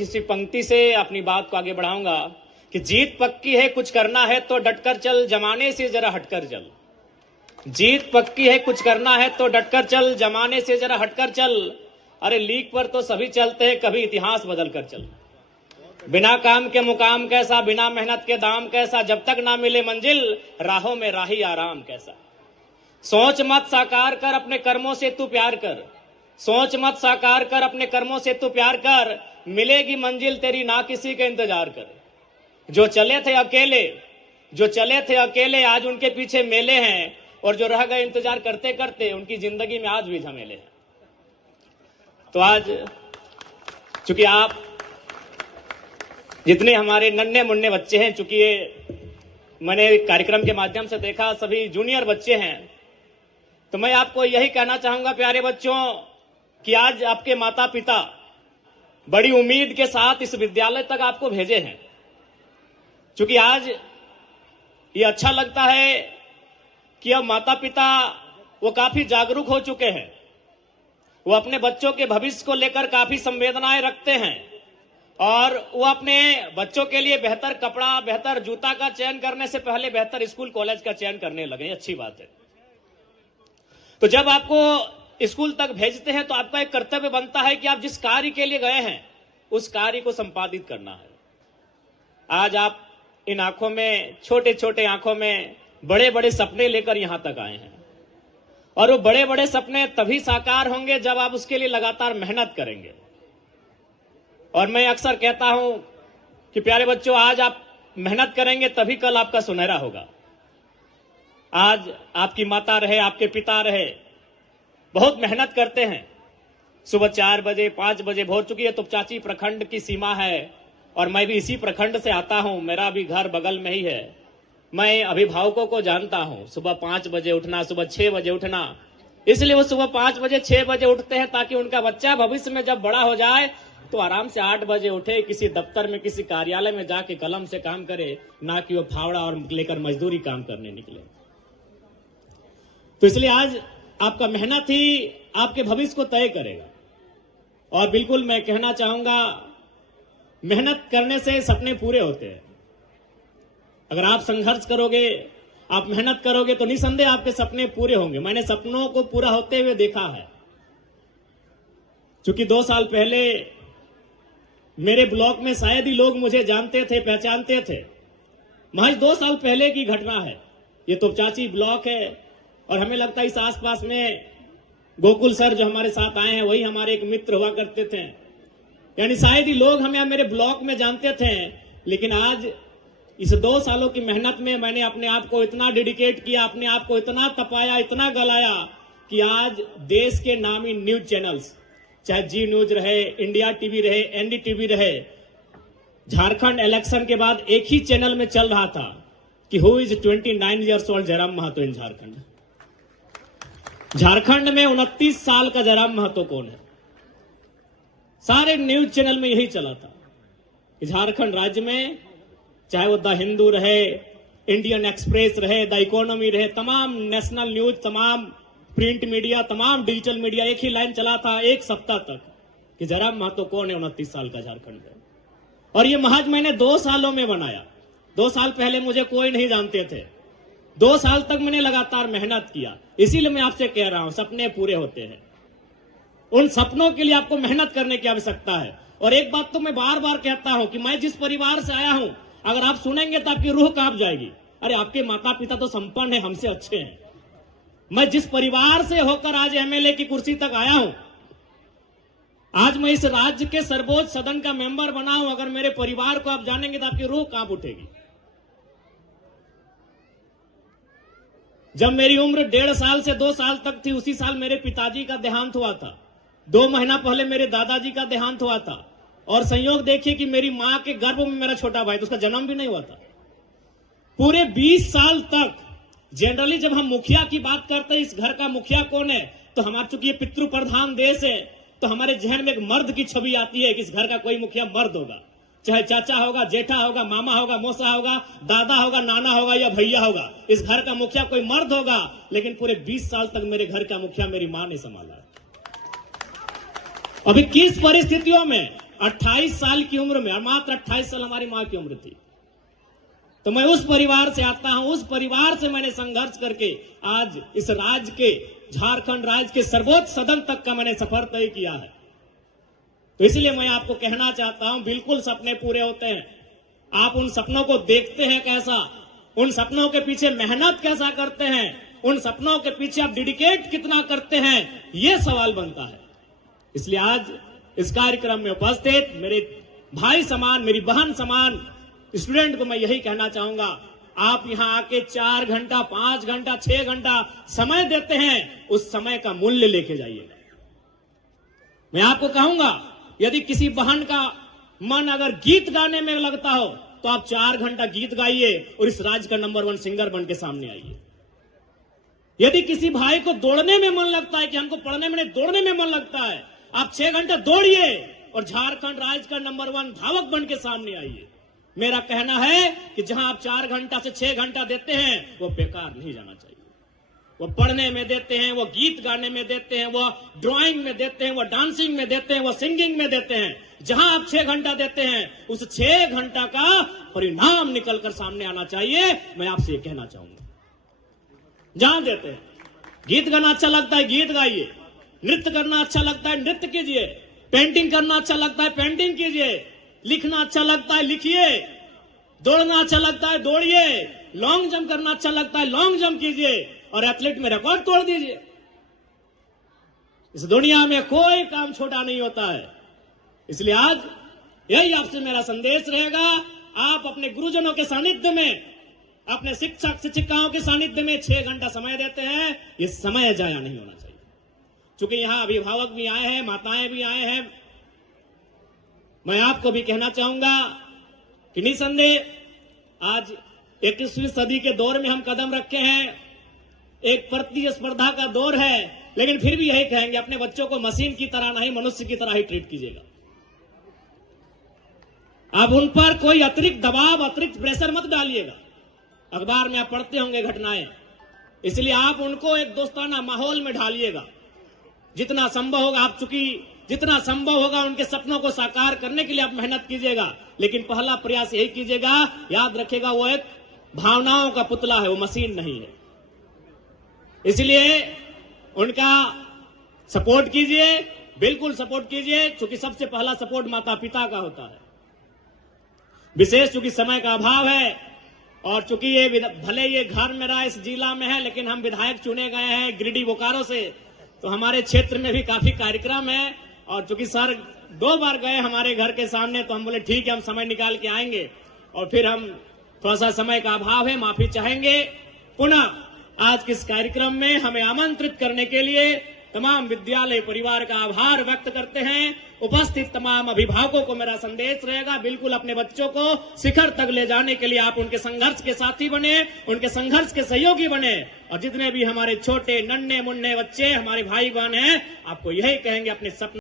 किसी पंक्ति से अपनी बात को आगे बढ़ाऊंगा कि जीत पक्की है, कुछ करना है तो डटकर चल, जमाने से जरा हटकर चल। जीत पक्की है, कुछ करना है तो डटकर चल, जमाने से जरा हटकर चल। अरे लीक पर तो सभी चलते हैं, कभी इतिहास बदल कर चल। बिना काम के मुकाम कैसा, बिना मेहनत के दाम कैसा, जब तक ना मिले मंजिल राहों में राही आराम कैसा। सोच मत साकार कर, अपने कर्मों से तू प्यार कर। सोच मत साकार कर, अपने कर्मों से तू प्यार कर, मिलेगी मंजिल तेरी, ना किसी का इंतजार कर। जो चले थे अकेले, जो चले थे अकेले, आज उनके पीछे मेले हैं, और जो रह गए इंतजार करते करते, उनकी जिंदगी में आज भी झमेले हैं। तो आज चूंकि आप जितने हमारे नन्हे मुन्ने बच्चे हैं, चूंकि ये मैंने कार्यक्रम के माध्यम से देखा सभी जूनियर बच्चे हैं, तो मैं आपको यही कहना चाहूंगा प्यारे बच्चों कि आज आपके माता पिता बड़ी उम्मीद के साथ इस विद्यालय तक आपको भेजे हैं। चूंकि आज ये अच्छा लगता है कि अब माता पिता वो काफी जागरूक हो चुके हैं, वो अपने बच्चों के भविष्य को लेकर काफी संवेदनाएं रखते हैं, और वो अपने बच्चों के लिए बेहतर कपड़ा, बेहतर जूता का चयन करने से पहले बेहतर स्कूल कॉलेज का चयन करने लगे। अच्छी बात है। तो जब आपको स्कूल तक भेजते हैं तो आपका एक कर्तव्य बनता है कि आप जिस कार्य के लिए गए हैं उस कार्य को संपादित करना है। आज आप इन आंखों में, छोटे छोटे आंखों में बड़े बड़े सपने लेकर यहां तक आए हैं, और वो बड़े बड़े सपने तभी साकार होंगे जब आप उसके लिए लगातार मेहनत करेंगे। और मैं अक्सर कहता हूं कि प्यारे बच्चों, आज आप मेहनत करेंगे तभी कल आपका सुनहरा होगा। आज आपकी माता रहे, आपके पिता रहे, बहुत मेहनत करते हैं। सुबह 4 बजे 5 बजे भोर चुकी है, तो चाची प्रखंड की सीमा है, और मैं भी इसी प्रखंड से आता हूं, मेरा भी घर बगल में ही है। मैं अभिभावकों को जानता हूं, सुबह 5 बजे उठना, सुबह 6 बजे उठना, इसलिए वो सुबह 5 बजे 6 बजे उठते हैं ताकि उनका बच्चा भविष्य में जब बड़ा हो जाए तो आराम से 8 बजे उठे, किसी दफ्तर में, किसी कार्यालय में जाके कलम से काम करे, ना कि वो फावड़ा और लेकर मजदूरी काम करने निकले। तो इसलिए आज आपका मेहनत ही आपके भविष्य को तय करेगा। और बिल्कुल मैं कहना चाहूंगा, मेहनत करने से सपने पूरे होते हैं। अगर आप संघर्ष करोगे, आप मेहनत करोगे, तो निसंदेह आपके सपने पूरे होंगे। मैंने सपनों को पूरा होते हुए देखा है। चूंकि 2 साल पहले मेरे ब्लॉक में शायद ही लोग मुझे जानते थे, पहचानते थे। महज 2 साल पहले की घटना है। ये तोपचाची ब्लॉक है, और हमें लगता है इस आसपास में गोकुल सर जो हमारे साथ आए हैं वही हमारे एक मित्र हुआ करते थे। यानी शायद ही लोग हमें मेरे ब्लॉक में जानते थे। लेकिन आज इस 2 सालों की मेहनत में मैंने अपने आप को इतना डेडिकेट किया, अपने आप को इतना तपाया, इतना गलाया कि आज देश के नामी न्यूज चैनल्स, चाहे जी न्यूज रहे, इंडिया टीवी रहे, एनडीटीवी रहे, झारखंड इलेक्शन के बाद एक ही चैनल में चल रहा था कि who is 29 years old Jairam Mahato in Jharkhand. Jharkhand में 29 साल का जयराम महतो कौन है? सारे न्यूज चैनल में यही चला था। झारखंड राज्य में चाहे वो द हिंदू रहे, इंडियन एक्सप्रेस रहे, द इकोनॉमी रहे, तमाम नेशनल न्यूज, तमाम प्रिंट मीडिया, तमाम डिजिटल मीडिया एक ही लाइन चला था 1 सप्ताह तक कि जयराम महतो कौन है 29 साल का झारखंड में। और ये महज मैंने 2 सालों में बनाया। 2 साल पहले मुझे कोई नहीं जानते थे। 2 साल तक मैंने लगातार मेहनत किया। इसीलिए मैं आपसे कह रहा हूं, सपने पूरे होते हैं। उन सपनों के लिए आपको मेहनत करने की आवश्यकता है। और एक बात तो मैं बार बार कहता हूं कि मैं जिस परिवार से आया हूं, अगर आप सुनेंगे तो आपकी रूह कांप जाएगी। अरे आपके माता पिता तो संपन्न है, हमसे अच्छे हैं। मैं जिस परिवार से होकर आज एमएलए की कुर्सी तक आया हूं, आज मैं इस राज्य के सर्वोच्च सदन का मेंबर बना हूं, अगर मेरे परिवार को आप जानेंगे तो आपकी रूह कांप उठेगी। जब मेरी उम्र 1.5 साल से 2 साल तक थी, उसी साल मेरे पिताजी का देहांत हुआ था। 2 महीना पहले मेरे दादाजी का देहांत हुआ था। और संयोग देखिए कि मेरी मां के गर्भ में मेरा छोटा भाई, तो उसका जन्म भी नहीं हुआ था। पूरे 20 साल तक जनरली जब हम मुखिया की बात करते हैं, इस घर का मुखिया कौन है, तो हमारे चूंकि ये पितृ प्रधान देश है, तो हमारे जहन में एक मर्द की छवि आती है कि इस घर का कोई मुखिया मर्द होगा। चाहे चाचा होगा, जेठा होगा, मामा होगा, मौसा होगा, दादा होगा, नाना होगा या भैया होगा, इस घर का मुखिया कोई मर्द होगा। लेकिन पूरे 20 साल तक मेरे घर का मुखिया मेरी मां ने संभाला। अभी किस परिस्थितियों में 28 साल की उम्र में, और मात्र 28 साल हमारी मां की उम्र थी। तो मैं उस परिवार से आता हूं, उस परिवार से मैंने संघर्ष करके आज इस राज्य के, झारखंड राज्य के सर्वोच्च सदन तक का मैंने सफर तय किया है। तो इसलिए मैं आपको कहना चाहता हूं, बिल्कुल सपने पूरे होते हैं। आप उन सपनों को देखते हैं कैसा, उन सपनों के पीछे मेहनत कैसा करते हैं, उन सपनों के पीछे आप डेडिकेट कितना करते हैं, यह सवाल बनता है। इसलिए आज इस कार्यक्रम में उपस्थित मेरे भाई समान, मेरी बहन समान स्टूडेंट को मैं यही कहना चाहूंगा, आप यहां आके 4 घंटा, 5 घंटा, 6 घंटा समय देते हैं, उस समय का मूल्य लेके जाइएगा। मैं आपको कहूंगा, यदि किसी बहन का मन अगर गीत गाने में लगता हो तो आप 4 घंटा गीत गाइए और इस राज्य का नंबर 1 सिंगर बन के सामने आइए। यदि किसी भाई को दौड़ने में मन लगता है, कि हमको पढ़ने में नहीं दौड़ने में मन लगता है, आप 6 घंटा दौड़िए और झारखंड राज्य का नंबर 1 धावक बन के सामने आइए। मेरा कहना है कि जहां आप 4 घंटा से 6 घंटा देते हैं, वो बेकार नहीं जाना चाहिए। वो पढ़ने में देते हैं, वो गीत गाने में देते हैं, वो ड्राइंग में देते हैं, वो डांसिंग में देते हैं, वो सिंगिंग में देते हैं। जहां आप 6 घंटा देते हैं, उस 6 घंटा का परिणाम निकलकर सामने आना चाहिए। मैं आपसे ये कहना चाहूंगा, जहां देते हैं, गीत गाना अच्छा लगता है गीत गाइए, नृत्य करना अच्छा लगता है नृत्य कीजिए, पेंटिंग करना अच्छा लगता है पेंटिंग कीजिए, लिखना अच्छा लगता है लिखिए, दौड़ना अच्छा लगता है दौड़िए, लॉन्ग जंप करना अच्छा लगता है लॉन्ग जंप कीजिए और एथलीट में रिकॉर्ड तोड़ दीजिए। इस दुनिया में कोई काम छोटा नहीं होता है। इसलिए आज यही आपसे मेरा संदेश रहेगा, आप अपने गुरुजनों के सानिध्य में, अपने शिक्षक शिक्षिकाओं के सानिध्य में 6 घंटा समय देते हैं, ये समय जाया नहीं होना चाहिए। क्योंकि यहां अभिभावक भी आए हैं, माताएं भी आए हैं। मैं आपको भी कहना चाहूंगा कि निसंदेह आज 21वीं सदी के दौर में हम कदम रखे हैं, एक प्रतिस्पर्धा का दौर है, लेकिन फिर भी यही कहेंगे, अपने बच्चों को मशीन की तरह नहीं मनुष्य की तरह ही ट्रीट कीजिएगा। आप उन पर कोई अतिरिक्त दबाव, अतिरिक्त प्रेशर मत डालिएगा। अखबार में आप पढ़ते होंगे घटनाएं, इसलिए आप उनको एक दोस्ताना माहौल में ढालिएगा। जितना संभव होगा, आप चूंकि जितना संभव होगा उनके सपनों को साकार करने के लिए आप मेहनत कीजिएगा, लेकिन पहला प्रयास यही कीजिएगा, याद रखिएगा वो एक भावनाओं का पुतला है, वो मशीन नहीं है। इसलिए उनका सपोर्ट कीजिए, बिल्कुल सपोर्ट कीजिए, क्योंकि सबसे पहला सपोर्ट माता पिता का होता है। विशेष चूंकि समय का अभाव है और चूंकि ये भले ये घर मेरा इस जिला में है, लेकिन हम विधायक चुने गए हैं गिरिडीह बोकारो से, तो हमारे क्षेत्र में भी काफी कार्यक्रम है। और चूंकि सर 2 बार गए हमारे घर के सामने, तो हम बोले ठीक है, हम समय निकाल के आएंगे। और फिर हम थोड़ा सा समय का अभाव है, माफी चाहेंगे। पुनः आज के इस कार्यक्रम में हमें आमंत्रित करने के लिए तमाम विद्यालय परिवार का आभार व्यक्त करते हैं। उपस्थित तमाम अभिभावकों को मेरा संदेश रहेगा, बिल्कुल अपने बच्चों को शिखर तक ले जाने के लिए आप उनके संघर्ष के साथी बने, उनके संघर्ष के सहयोगी बने। और जितने भी हमारे छोटे नन्हे मुन्ने बच्चे हमारे भाई बहन हैं, आपको यही कहेंगे, अपने सपने